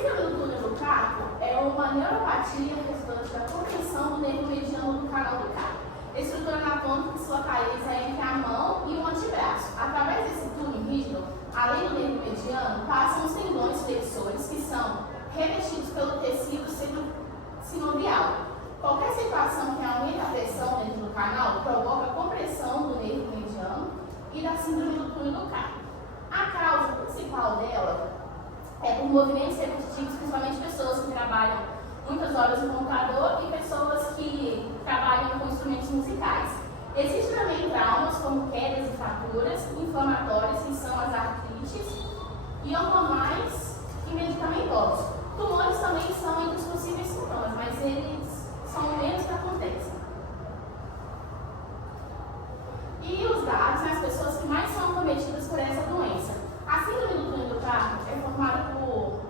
síndrome do túnel do carpo é uma neuropatia resultante da compressão do nervo mediano do canal do carpo. A estrutura anatômica que se localiza entre a mão e o antebraço. Através desse túnel rígido, além do nervo mediano, passam os tendões flexores, que são revestidos pelo tecido sinovial. Qualquer situação que aumente a pressão dentro do canal provoca a compressão do nervo mediano e da síndrome do túnel do carpo. A causa principal dela é por movimentos repetitivos, principalmente pessoas que trabalham muitas horas no computador e pessoas que trabalham com instrumentos musicais. Existem também traumas como quedas e fraturas inflamatórias, que são as artrites, e hormonais e medicamentosos. Tumores também são entre os possíveis sintomas, mas eles são menos que acontecem. E os dados nas pessoas que mais são acometidas por essa doença. A síndrome do túnel do carpo é formada por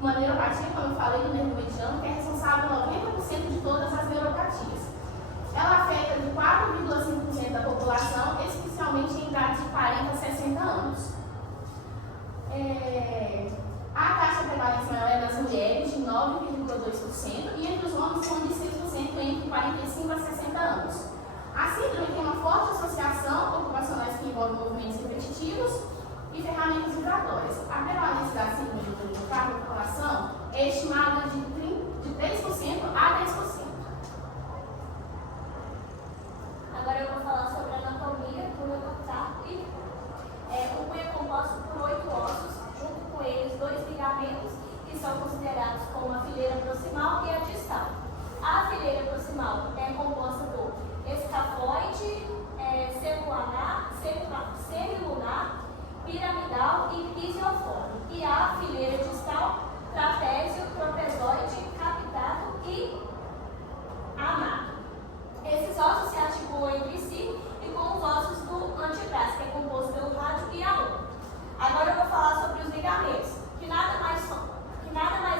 uma neuropatia, como eu falei, do nervo mediano, que é responsável por 90% de todas as neuropatias. Ela afeta de 4,5% da população, especialmente em idades de 40 a 60 anos. A taxa de prevalência maior é das mulheres, de 9,2%, e entre os homens são de 6% entre 45 a 60 anos. A síndrome tem uma forte associação ocupacionais que envolvem movimentos repetitivos e ferramentas vibratórias. A prevalência da síndrome do túnel do carpo na população é estimada de 3% a 10%. Agora eu vou falar sobre a anatomia do túnel do carpo e o punho é composto por 8 ossos, junto com eles 2 ligamentos, que são considerados como a fileira proximal e a distal. A fileira proximal é composta do escafoide, semilunar, piramidal e pisioforme. E a fileira distal, trapézio, trapezoide, capitado e amato. Esses ossos se articulam entre si e com os ossos do antebraço, que é composto pelo rádio e a lomba. Agora eu vou falar sobre os ligamentos, que nada mais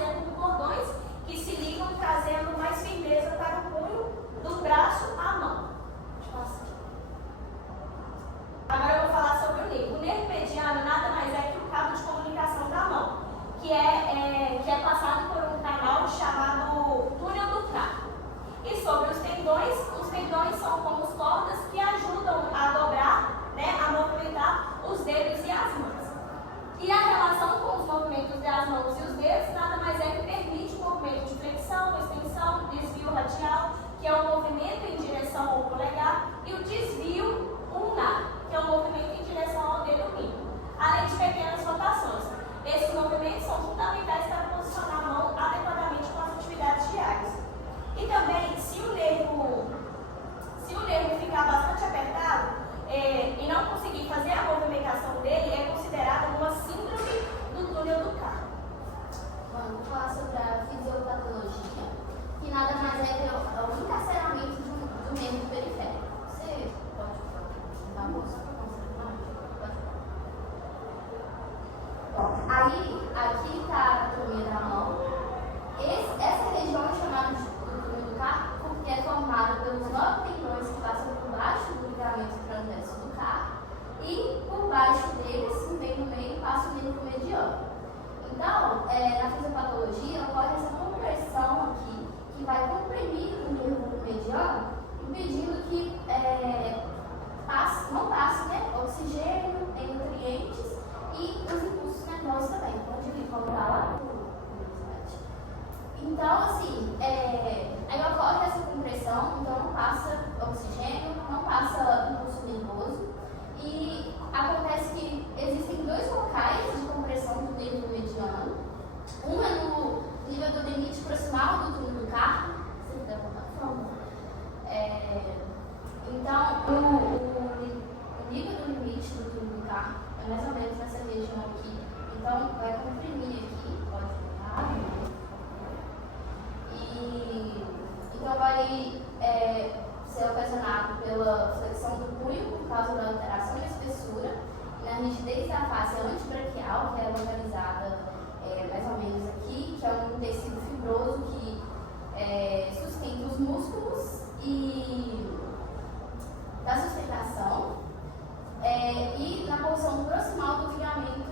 é do que cordões que se ligam, trazendo mais firmeza para o punho do braço à mão. Agora eu vou falar sobre o nervo. O nervo mediano nada mais é que o cabo de comunicação da mão, que é passado por um canal chamado túnel do carpo. E sobre os tendões são como cordas que ajudam a dobrar, a movimentar os dedos e as mãos. E a relação com os movimentos das mãos e os dedos nada mais é que permite o movimento de flexão, extensão, desvio radial, que é o movimento em direção ao polegar, e o desvio ulnar, que é o movimento em direção ao dedo mínimo, além de pequenas rotações. Esses movimentos são fundamentais para posicionar a mão adequadamente com as atividades diárias. E também, se o nervo ficar bastante apertado e não conseguir fazer a movimentação dele, é considerada uma síndrome do túnel do carpo. Vamos falar sobre a fisiopatologia, que nada mais é que o encarceramento do nervo periférico. Você pode dar uma moça? Aí, aqui está a anatomia da mão. Essa região é chamada de túnel do carpo porque é formada pelos 9 tendões que passam por baixo do ligamento transverso do carpo e por baixo deles, bem no meio, passa o nervo mediano. Então, na fisiopatologia, ocorre essa compressão aqui, que vai comprimir o nervo mediano, impedindo que não passe oxigênio, nutrientes e os impulsos nervosos também. Pode vir colocar lá? Então, assim, aí ocorre essa compressão, então não passa oxigênio, não passa impulso nervoso, e acontece que existem 2 locais de compressão do nervo mediano. Um é no nível do limite proximal do túnel do carpo. Você puder botar, por favor. Então, o nível do limite do túnel do carpo é mais ou menos nessa região aqui. Então, vai comprimir aqui, pode botar. Então vai ser ocasionado pela flexão do punho por causa da alteração de espessura e na rigidez da face antebraquial, que é localizada mais ou menos aqui, que é um tecido fibroso que sustenta os músculos e da sustentação e na porção proximal do ligamento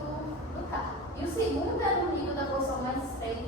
do carpo. E o segundo é no nível da porção mais estreita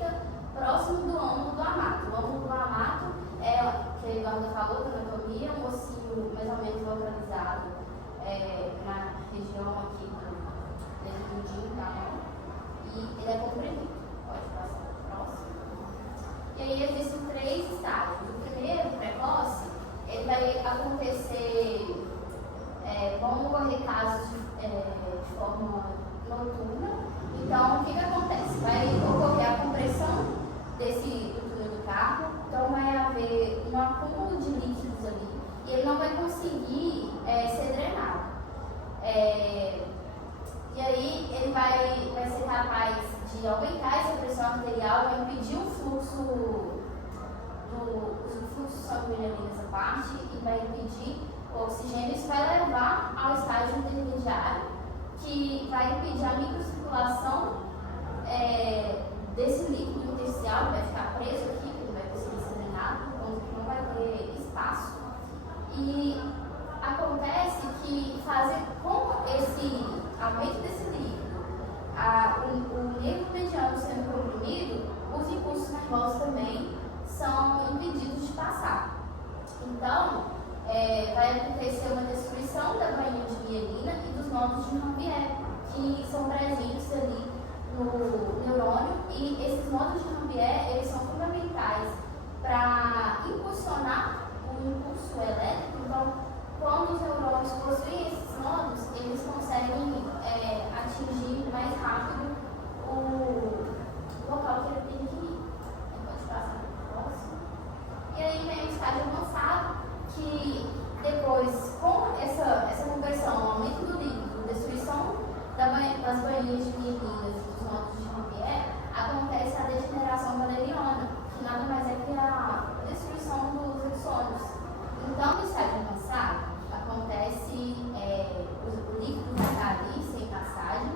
vai impedir o fluxo sanguíneo ali nessa parte e vai impedir o oxigênio. Isso vai levar ao estágio intermediário, que vai impedir a microcirculação desse líquido intersticial, que vai ficar preso aqui, que ele vai conseguir ser drenado, onde não vai ter espaço. E acontece que com esse aumento desse líquido, o nervo mediano sendo comprimido, os impulsos nervosos também são impedidos de passar. Então, vai acontecer uma destruição da bainha de mielina e dos nódulos de Ranvier, que são presentes ali no neurônio, e esses nódulos de Ranvier, eles são fundamentais para impulsionar o impulso elétrico. Então, quando os neurônios possuem esses nódulos, eles conseguem atingir mais rápido o local que ele tem que ir. Pode passar para o próximo. E aí vem o estágio avançado, que depois, com essa conversão, o aumento do líquido, destruição das bainhas de mielina e dos nódulos de Ranvier, acontece a degeneração valeriana, que nada mais é que a destruição dos axônios. Então, no estágio avançado, acontece o líquido vai estar ali sem passagem,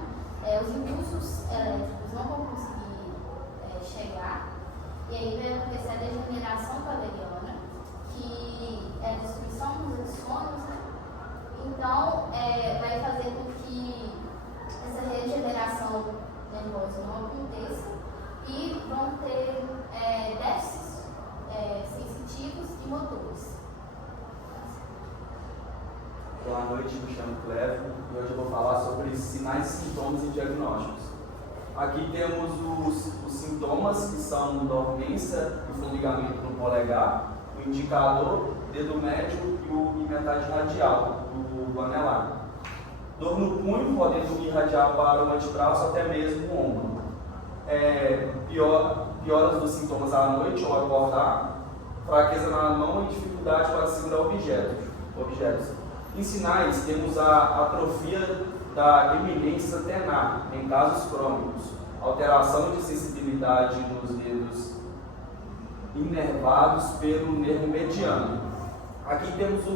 os impulsos elétricos não vão conseguir chegar, e aí vai acontecer a degeneração valeriana, que é a destruição dos axônios, né? Então, vai fazer com que essa regeneração nervosa não aconteça e vão ter déficits sensitivos e motores. Boa noite, me chamo Clevo e hoje eu vou falar sobre sinais, sintomas e diagnósticos. Aqui temos os sintomas, que são dormência e formigamento no polegar, o indicador, dedo médio e metade radial do anelar. Dor no punho, podendo irradiar para o antebraço até mesmo o ombro. Pioras dos sintomas à noite ou acordar, fraqueza na mão e dificuldade para segurar objetos. Em sinais, temos a atrofia da eminência tenar, em casos crônicos, alteração de sensibilidade nos dedos inervados pelo nervo mediano. Aqui temos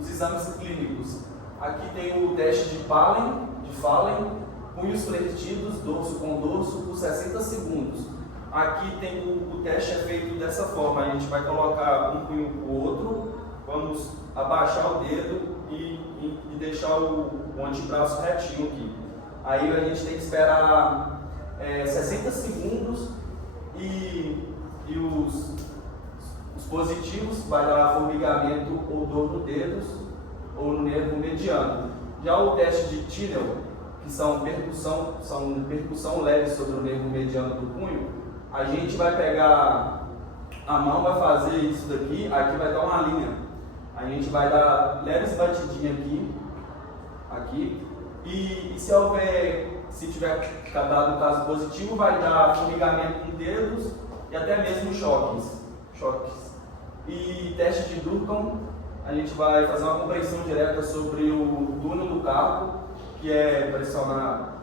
os exames clínicos. Aqui tem o teste de Fallen, punhos flertidos, dorso com dorso, por 60 segundos. Aqui tem o teste é feito dessa forma, a gente vai colocar um punho com o outro, vamos abaixar o dedo e deixar o antebraço retinho aqui. Aí a gente tem que esperar 60 segundos e os positivos vai dar formigamento ou dor no dedos ou no nervo mediano. Já o teste de Tinel, que são percussão leve sobre o nervo mediano do punho, a gente vai pegar a mão, vai fazer isso daqui, aqui vai dar uma linha. A gente vai dar leves batidinhas aqui, e se tiver dado o caso positivo, vai dar formigamento nos dedos e até mesmo choques. E teste de Durkheim, a gente vai fazer uma compressão direta sobre o túnel do carpo, que é pressionar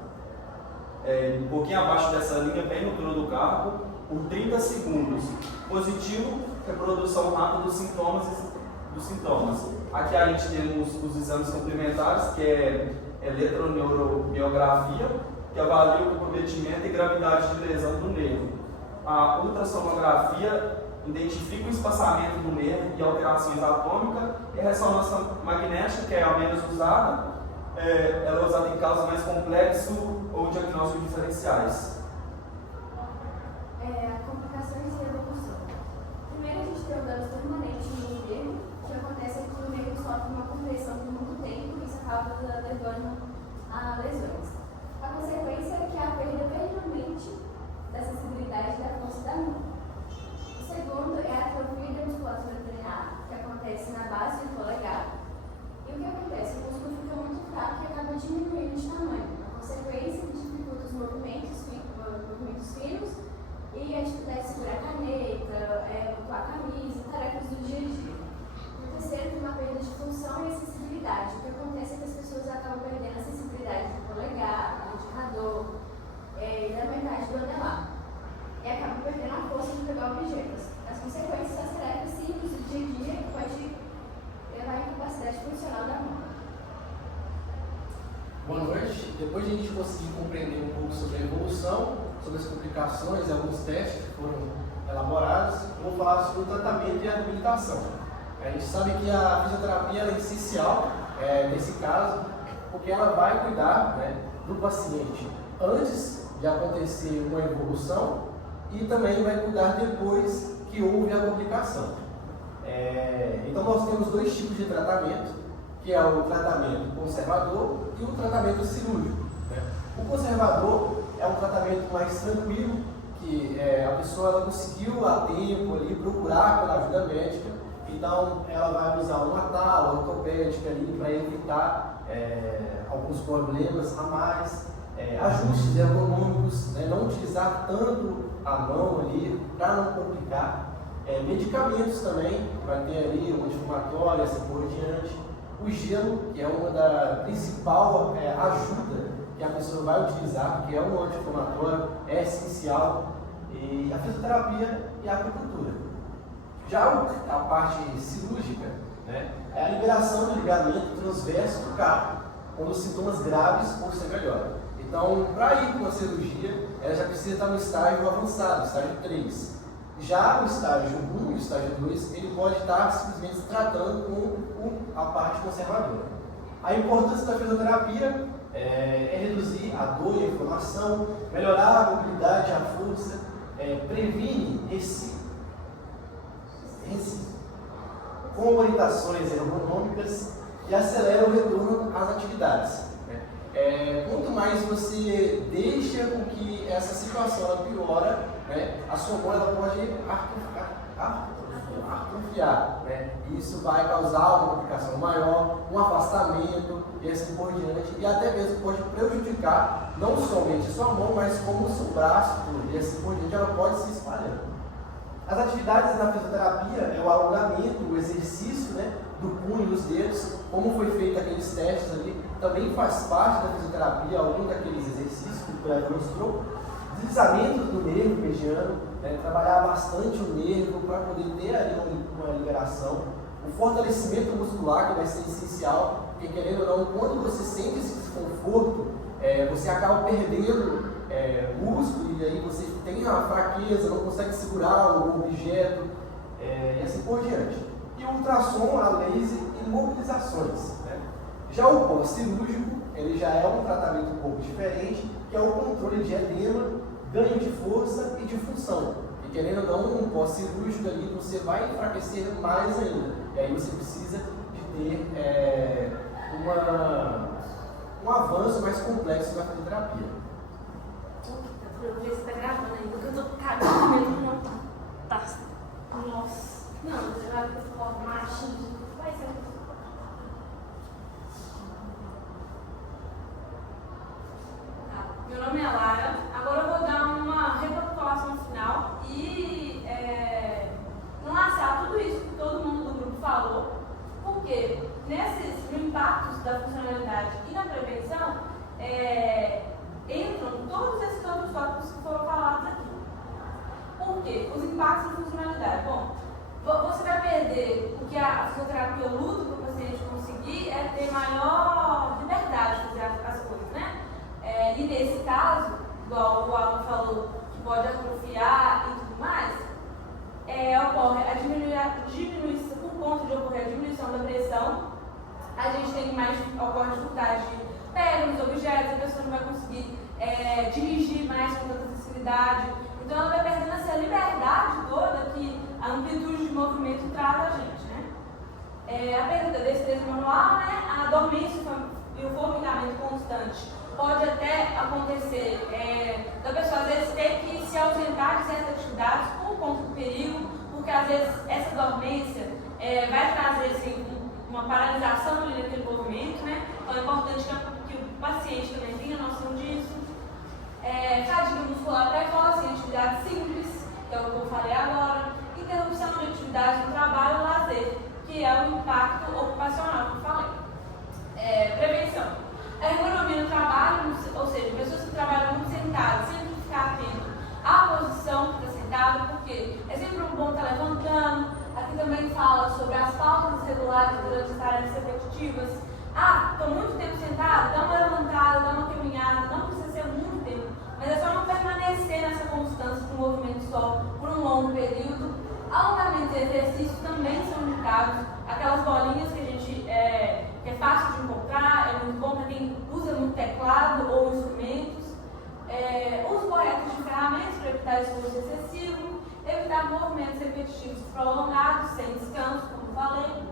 um pouquinho abaixo dessa linha, bem no túnel do carpo, por 30 segundos. Positivo, reprodução rápida dos sintomas. Aqui a gente tem os exames complementares, que é eletroneuromiografia, que avalia o comprometimento e gravidade de lesão do nervo. A ultrassonografia identifica o espaçamento do nervo e alterações atômicas, e a ressonância magnética, que é a menos usada, ela é usada em casos mais complexos ou diagnósticos diferenciais. Complicações e evolução. Primeiro, a gente tem o dano permanente no nervo, que acontece que o nervo sofre uma compressão por muito tempo e isso acaba levando a lesões. A consequência é que há a perda permanente da sensibilidade da força da mão. O segundo é a atrofia da musculatura tendinosa, que acontece na base do polegar. E o que acontece? O músculo fica muito fraco e acaba diminuindo de tamanho. A consequência dificulta os movimentos finos e a dificuldade de segurar a caneta, botar a camisa, tarefas do dia a dia. O terceiro tem uma perda de função e acessibilidade. O que acontece é que as pessoas acabam perdendo a sensibilidade do polegar, do indicador e da metade do anelar. E acaba conseguir compreender um pouco sobre a evolução, sobre as complicações e alguns testes que foram elaborados, eu vou falar sobre o tratamento e a reabilitação. A gente sabe que a fisioterapia é essencial nesse caso, porque ela vai cuidar, né, do paciente antes de acontecer uma evolução e também vai cuidar depois que houve a complicação. Então nós temos dois tipos de tratamento, que é o tratamento conservador e o tratamento cirúrgico, né? O conservador é um tratamento mais tranquilo, que a pessoa ela conseguiu a tempo ali procurar pela ajuda médica, então ela vai usar uma tala ortopédica ali para evitar alguns problemas a mais, ajustes ergonômicos, né? Não utilizar tanto a mão ali para não complicar, medicamentos também, vai ter ali um anti-inflamatório, assim por diante. O gelo, que é uma da principal ajuda que a pessoa vai utilizar, porque é um anti-inflamatório, é essencial, e a fisioterapia e a acupuntura. Já a parte cirúrgica, né, é a liberação do ligamento transverso do carpo, quando os sintomas graves ou ser melhor. Então, para ir para uma cirurgia, ela já precisa estar no estágio avançado, estágio 3. Já o estágio 1 e o estágio 2, ele pode estar simplesmente tratando com a parte conservadora. A importância da fisioterapia é reduzir a dor e a inflamação, melhorar a mobilidade e a força, previne com orientações ergonômicas e acelera o retorno às atividades. Quanto mais você deixa com que essa situação ela piora, né, a sua mão ela pode atrofiar, né? E isso vai causar uma complicação maior, um afastamento e assim por diante, e até mesmo pode prejudicar não somente a sua mão, mas como o seu braço e assim por diante, ela pode se espalhando. As atividades na fisioterapia é o alongamento, o exercício, né, do punho e dos dedos, como foi feito aqueles testes ali, também faz parte da fisioterapia, algum daqueles exercícios que o colega mostrou. Deslizamento do nervo mediano, né, trabalhar bastante o nervo para poder ter ali uma liberação. O fortalecimento muscular, que vai ser essencial, porque querendo ou não, quando você sente esse desconforto, você acaba perdendo músculo e aí você tem uma fraqueza, não consegue segurar o objeto e assim por diante. E o ultrassom, a laser e mobilizações, né? Já o pós-cirúrgico, ele já é um tratamento um pouco diferente, que é o controle de edema, ganho de força e de função. E querendo ou não, um pós-cirúrgico ali você vai enfraquecer mais ainda. E aí você precisa de ter um avanço mais complexo na fisioterapia. Eu vou ver se tá gravando aí, porque eu tô cagando mesmo que não tá. Nossa. Não, você vai ver se coloca machinho. Vai ser. Tá. Meu nome é Lara. Agora eu vou dar uma recapitulação final e enlaçar tudo isso que todo mundo do grupo falou, porque nesses impactos da funcionalidade e na prevenção entram todos esses outros tópicos que foram falados aqui. Por quê? Os impactos da funcionalidade. Bom, você vai perder o que a fisioterapia luta para o paciente conseguir é ter maior liberdade de fazer as coisas, né? E nesse caso, igual o Alan falou, que pode atrofiar e tudo mais, ocorre a diminuição, por conta de ocorrer a diminuição da pressão, a gente tem ocorre dificuldade de pegar nos objetos, a pessoa não vai conseguir dirigir mais com tanta facilidade, então ela vai perdendo essa liberdade toda que a amplitude de movimento traz a gente, né? A perda da destreza manual, né? A dormência e o formigamento constante pode até acontecer da pessoa às vezes ter que se ausentar de certas atividades por conta do perigo, porque às vezes essa dormência vai trazer assim, uma paralisação ali naquele movimento, né? Então é importante que o paciente também tenha noção disso. Fadiga muscular precoce, atividade simples, que é o que eu falei agora. Interrupção de atividade no trabalho e lazer, que é o impacto ocupacional que eu falei. Prevenção. A ergonomia no trabalho, ou seja, pessoas que trabalham muito sentadas, sempre ficar atento à posição que está sentado, porque é sempre um bom estar levantando. Aqui também fala sobre as pausas regulares durante as tarefas repetitivas, Ah, estou muito tempo sentado, dá uma levantada, dá uma caminhada, não precisa ser muito tempo, mas é só não permanecer nessa constância com um movimento só por um longo período. Alongamentos e exercícios também são indicados, aquelas bolinhas que a gente que é fácil de encontrar, é muito bom para quem usa muito teclado ou instrumentos. Uso correto de ferramentas para evitar esforço excessivo, evitar movimentos repetitivos prolongados, sem descanso, como falei,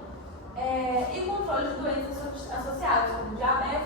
e controle de doenças associadas, como diabetes,